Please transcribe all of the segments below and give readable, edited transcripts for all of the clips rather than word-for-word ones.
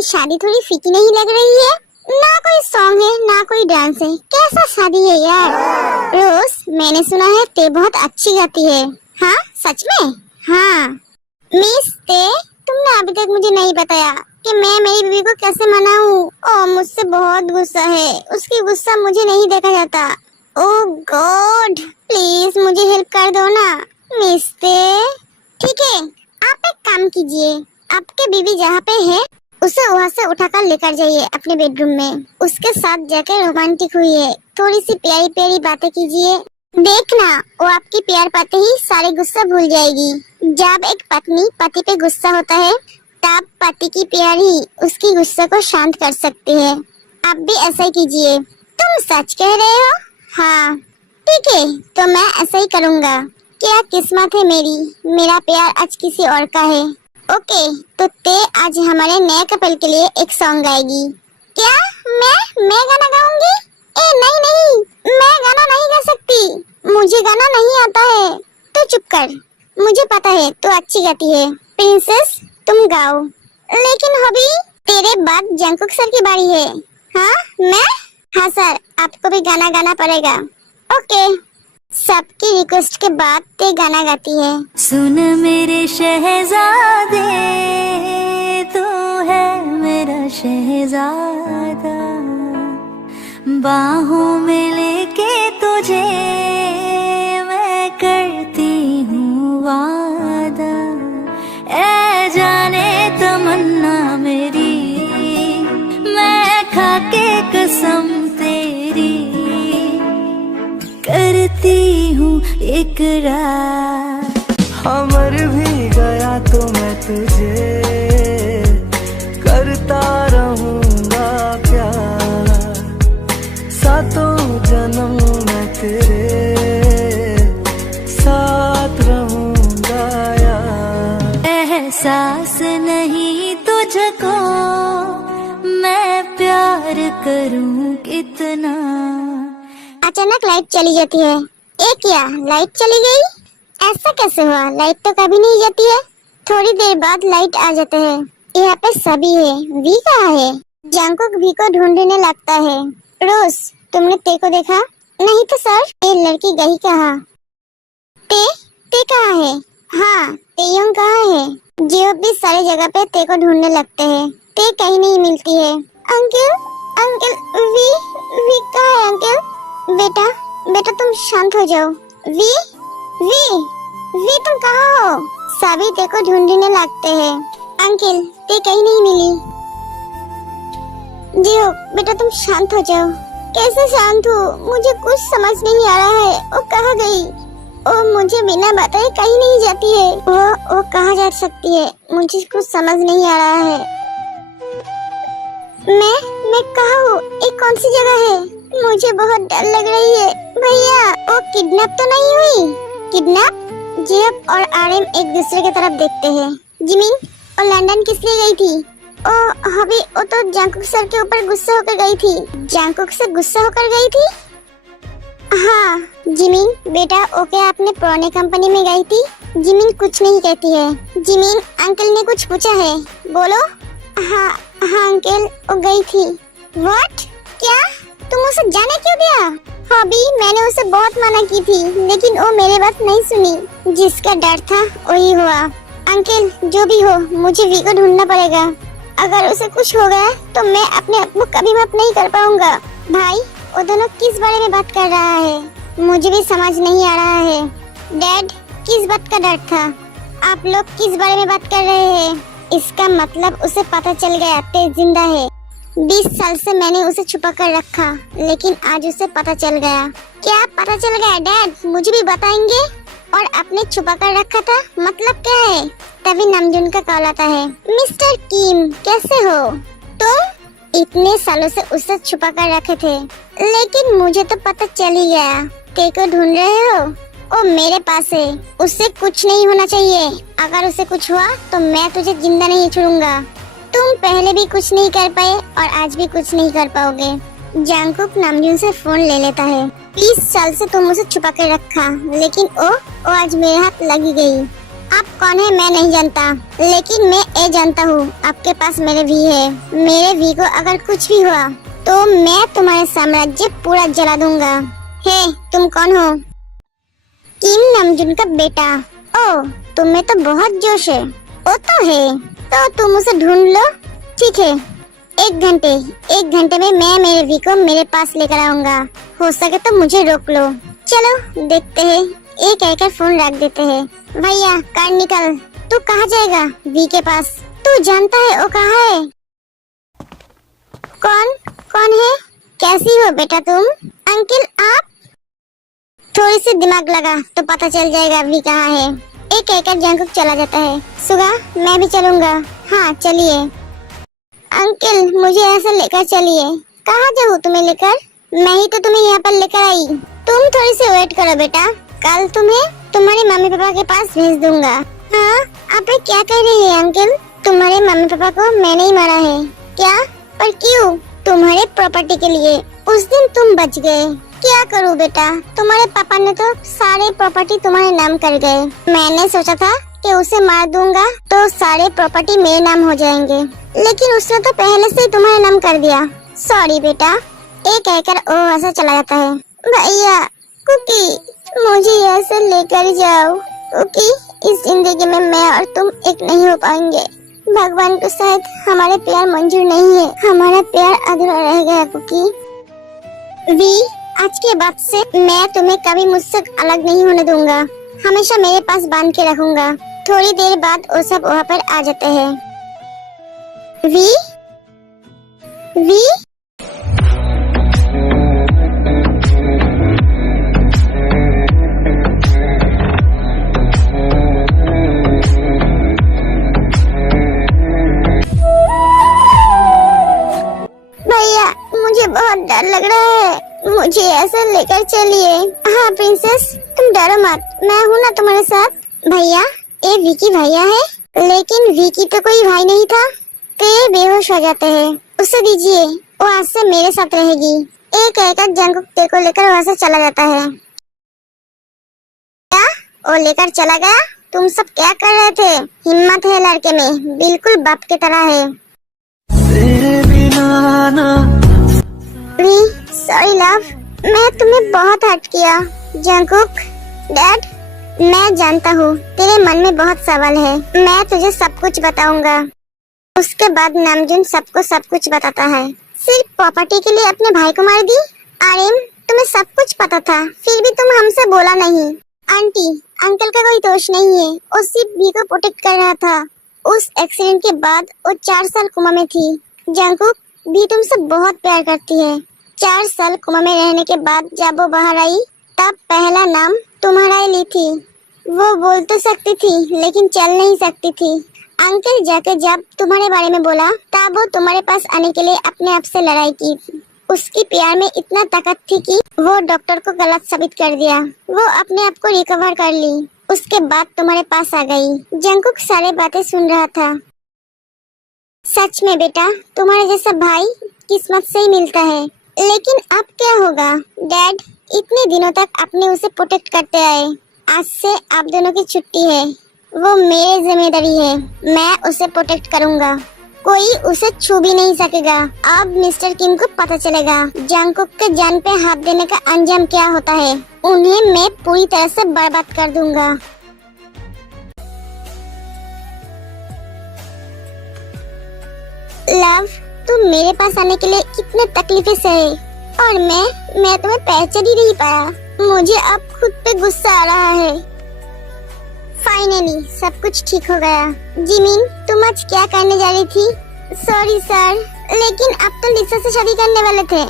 ये शादी थोड़ी फीकी नहीं लग रही है? ना कोई सॉन्ग है ना कोई डांस है, कैसा शादी है यार। रोज मैंने सुना है ते बहुत अच्छी गाती है। हाँ सच में? हाँ मिस ते, तुमने अभी तक मुझे नहीं बताया कि मैं मेरी बीवी को कैसे मनाऊं। ओ मुझसे बहुत गुस्सा है, उसकी गुस्सा मुझे नहीं देखा जाता। ओह गॉड प्लीज मुझे हेल्प कर दो ना मिस ते। ठीक है आप एक काम कीजिए, आपके बीवी जहाँ पे है उसे वहाँ से उठाकर लेकर जाइए अपने बेडरूम में, उसके साथ जाकर रोमांटिक हुई, थोड़ी सी प्यारी प्यारी बातें कीजिए। देखना वो आपकी प्यार पाते ही सारे गुस्सा भूल जाएगी। जब एक पत्नी पति पे गुस्सा होता है तब पति की प्यार ही उसकी गुस्से को शांत कर सकती है। आप भी ऐसा ही कीजिए। तुम सच कह रहे हो? हाँ ठीक है तो मैं ऐसा ही करूँगा। क्या किस्मत है मेरी, मेरा प्यार आज किसी और का है। ओके तो ते आज हमारे नए कपल के लिए एक सॉन्ग गाएगी। क्या मैं गाना गाऊंगी? ए नहीं नहीं मैं गाना नहीं गा सकती, मुझे गाना नहीं आता है। तो चुप कर, मुझे पता है तू अच्छी गाती है। प्रिंसेस तुम गाओ। लेकिन अभी तेरे बाद जंकुक सर की बारी है। हाँ मैं? हाँ सर आपको भी गाना गाना पड़ेगा। ओके सबकी रिक्वेस्ट के बाद ते गाना गाती है। सुन मेरे शहजादे तू है मेरा शहजादा, बाहों में लेके तुझे मैं करती हूँ वादा। ऐ जाने तमन्ना मेरी मैं खाके कसम तेरी करती हूँ इकरार। हाँ मर भी गया तो मैं तुझे करता रहूँगा प्यार, सातों जन्म मैं तेरे साथ रहूँगा यार। एहसास नहीं तुझको मैं प्यार करूँ कितना। अचानक लाइट चली जाती है। ये क्या लाइट चली गई? ऐसा कैसे हुआ? लाइट तो कभी नहीं जाती है। थोड़ी देर बाद लाइट आ जाते हैं। यहाँ पे सभी है, वी कहाँ है? जंकुक वी को ढूंढने लगता है। रोज तुमने ते को देखा? नहीं तो सर। ये लड़की गई कहाँ? ते कहाँ है? हाँ तेयोंग कहाँ है? जियो भी सारी जगह पे ते को ढूंढने लगते हैं। ते कहीं नहीं मिलती है। अंकल वी कहाँ है अंकल? बेटा तुम शांत हो जाओ। वी तुम कहाँ हो? सभी ते को ढूंढने लगते हैं। अंकल ते कहीं नहीं मिली। जियो बेटा तुम शांत हो जाओ। कैसे शांत हो? मुझे कुछ समझ नहीं आ रहा है। वो कहाँ गई? वो मुझे बिना बताए कहीं नहीं जाती है। वो कहाँ जा सकती है? मुझे कुछ समझ नहीं आ रहा है। मैं कहाँ हूँ? ये कौन सी जगह है? मुझे बहुत डर लग रही है। भैया वो किडनैप तो नहीं हुई? किडनैप? जेब और आरएम एक दूसरे की तरफ देखते हैं। जिमिन और लंदन किस लिए गई थी? ओ अभी वो तो जंकुक सर के ऊपर गुस्सा होकर गई थी। जंकुक से गुस्सा होकर गई थी? हाँ जिमिन बेटा ओके आपने पुराने कंपनी में गई थी? जिमिन कुछ नहीं कहती है। जिमिन अंकल ने कुछ पूछा है, बोलो। हाँ अंकल वो गई थी। व्हाट? क्या तुम उसे जाने क्यों दिया? हॉबी मैंने उसे बहुत मना की थी लेकिन वो मेरे बात नहीं सुनी। जिसका डर था वही हुआ। अंकल जो भी हो मुझे वी को ढूंढना पड़ेगा। अगर उसे कुछ हो गया तो मैं अपने आप को कभी माफ नहीं कर पाऊंगा। भाई वो दोनों किस बारे में बात कर रहा है? मुझे भी समझ नहीं आ रहा है। डैड किस बात का डर था? आप लोग किस बारे में बात कर रहे हैं? इसका मतलब उसे पता चल गया ते जिंदा है। 20 साल से मैंने उसे छुपा कर रखा लेकिन आज उसे पता चल गया। क्या पता चल गया डैड? मुझे भी बताएंगे। और आपने छुपा कर रखा था मतलब क्या है? तभी नामजून का कॉल आता है। मिस्टर किम कैसे हो? तुम इतने सालों से उसे छुपा कर रखे थे लेकिन मुझे तो पता चल ही गया। ते को ढूंढ रहे हो? वो मेरे पास है, उससे कुछ नहीं होना चाहिए। अगर उसे कुछ हुआ तो मैं तुझे जिंदा नहीं छोड़ूंगा। तुम पहले भी कुछ नहीं कर पाए और आज भी कुछ नहीं कर पाओगे। जंकुक नामजून से फोन ले लेता है। 20 साल से तुम उसे छुपा कर रखा लेकिन वो आज मेरे हाथ लगी गई। आप कौन है मैं नहीं जानता, लेकिन मैं ये जानता हूँ आपके पास मेरे वी है। मेरे वी को अगर कुछ भी हुआ तो मैं तुम्हारे साम्राज्य पूरा जला दूंगा। हे, तुम कौन हो? किम नामजुन का बेटा। ओ, तुम्हें तो बहुत जोश है। वो तो है, तो तुम उसे ढूंढ लो। ठीक है, एक घंटे में मैं मेरे वी को मेरे पास लेकर आऊंगा। हो सके तो मुझे रोक लो। चलो देखते हैं। एक कहकर फोन रख देते हैं। भैया कार निकल। तू कहाँ जाएगा? वी के पास। तू जानता है वो कहाँ है? कौन है? कैसी हो बेटा तुम? अंकल आप? थोड़ी सी दिमाग लगा तो पता चल जाएगा वी कहाँ है। एक कहकर जंकुक चला जाता है। सुगा मैं भी चलूंगा। हाँ चलिए। अंकल मुझे ऐसे लेकर चलिए। कहाँ जाऊँ तुम्हें लेकर? मैं ही तो तुम्हें यहाँ पर लेकर आई। तुम थोड़ी सी वेट करो बेटा, कल तुम्हें तुम्हारे मम्मी पापा के पास भेज दूंगा। हाँ आप क्या कह रही है अंकल? तुम्हारे मम्मी पापा को मैंने ही मारा है। क्या? पर क्यों? तुम्हारे प्रॉपर्टी के लिए। उस दिन तुम बच गए। क्या करूँ बेटा, तुम्हारे पापा ने तो सारे प्रॉपर्टी तुम्हारे नाम कर गए। मैंने सोचा था कि उसे मार दूंगा तो सारे प्रॉपर्टी मेरे नाम हो जाएंगे, लेकिन उसने तो पहले से ही तुम्हारे नाम कर दिया। सॉरी बेटा। एक कहकर वो ऐसा चला जाता है। भैया कुकी मुझे ऐसे लेकर जाओ। कुकी इस जिंदगी में मैं और तुम एक नहीं हो पाएंगे। भगवान को शायद हमारे प्यार मंजूर नहीं है। हमारा प्यार अधूरा रह गया कुकी। वी आज के बाद से मैं तुम्हें कभी मुझसे अलग नहीं होने दूंगा। हमेशा मेरे पास बांध के रखूंगा। थोड़ी देर बाद वो सब वहाँ पर आ जाते हैं। वी भैया मुझे बहुत डर लग रहा है, मुझे ऐसे लेकर चलिए। हाँ प्रिंसेस तुम डरो मत, मैं हूँ ना तुम्हारे साथ। भैया ये विकी भैया है, लेकिन विकी तो कोई भाई नहीं था। तो ये बेहोश हो जाते हैं। उसे दीजिए, वो आज से मेरे साथ रहेगी। एक कहकर जंकुक ते को लेकर वहाँ से चला जाता है। क्या? वो लेकर चला गया? तुम सब क्या कर रहे थे? हिम्मत है लड़के में, बिल्कुल बाप की तरह है। तेरे बिना ना। सॉरी लव, मैं तुम्हें बहुत हर्ट किया। जंकुक डैड मैं जानता हूँ तेरे मन में बहुत सवाल है। मैं तुझे सब कुछ बताऊंगा। उसके बाद नामजुन सबको सब कुछ बताता है। सिर्फ प्रॉपर्टी के लिए अपने भाई को मार दी? आर्यन तुम्हें सब कुछ पता था, फिर भी तुम हमसे बोला नहीं। आंटी अंकल का कोई दोष नहीं है, वो सिर्फ भी को प्रोटेक्ट कर रहा था। उस एक्सीडेंट के बाद वो 4 साल कोमा में थी। जंकुक भी तुमसे बहुत प्यार करती है। 4 साल कोमा में रहने के बाद जब वो बाहर आई तब पहला नाम तुम्हारा ही ली थी। वो बोल तो सकती थी लेकिन चल नहीं सकती थी। अंकल जाके जब तुम्हारे बारे में बोला तब वो तुम्हारे पास आने के लिए अपने आप से लड़ाई की। उसकी प्यार में इतना ताकत थी कि वो डॉक्टर को गलत साबित कर दिया। वो अपने आप को रिकवर कर ली, उसके बाद तुम्हारे पास आ गई। जंकुक सारे बातें सुन रहा था। सच में बेटा तुम्हारे जैसा भाई किस्मत से ही मिलता है। लेकिन अब क्या होगा? डैड इतने दिनों तक अपने उसे प्रोटेक्ट करते आए, आज से आप दोनों की छुट्टी है। वो मेरी जिम्मेदारी है, मैं उसे प्रोटेक्ट करूंगा। कोई उसे छू भी नहीं सकेगा। अब मिस्टर किम को पता चलेगा जंकुक के जान पे हाथ देने का अंजाम क्या होता है। उन्हें मैं पूरी तरह से बर्बाद कर दूंगा। लव तुम मेरे पास आने के लिए कितने तकलीफें सहे, और मैं तुम्हें पहचान ही नहीं पाया। मुझे अब खुद पे गुस्सा आ रहा है। फाइनली सब कुछ ठीक हो गया। जिमिन तुम आज क्या करने जा रही थी? सॉरी सर, लेकिन अब तो लिसा से शादी करने वाले थे।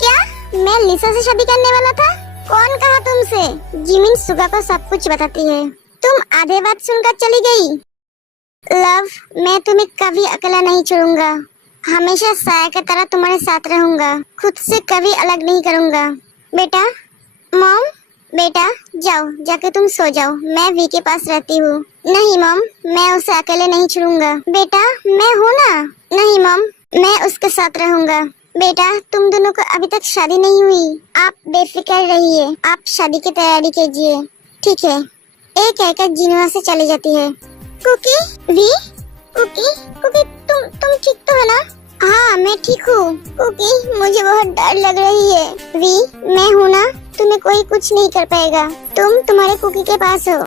क्या? मैं लिसा से शादी करने वाला था? कौन कहा तुमसे? जिमिन सुगा को सब कुछ बताती है। तुम आधे बात सुनकर चली गई। लव मैं तुम्हें कभी अकेला नहीं छोड़ूंगा, हमेशा साया की तरह तुम्हारे साथ रहूंगा, खुद से कभी अलग नहीं करूंगा। बेटा मॉम, बेटा जाओ जाके तुम सो जाओ, मैं वी के पास रहती हूँ। नहीं मॉम, मैं उसे अकेले नहीं छोड़ूंगा। बेटा मैं हूँ ना। नहीं मॉम, मैं उसके साथ रहूंगा। बेटा तुम दोनों को अभी तक शादी नहीं हुई, आप बेफिक्र रहिए, आप शादी की तैयारी कीजिए। ठीक है। एक कहकर जीन वहाँ से चली जाती है। कुकी, वी, कुकी, कुकी, तुम ठीक तो है ना? हाँ मैं ठीक हूँ। कुकी मुझे बहुत डर लग रही है। वी मैं हूँ ना, तुम्हें कोई कुछ नहीं कर पाएगा। तुम तुम्हारे कुकी के पास हो।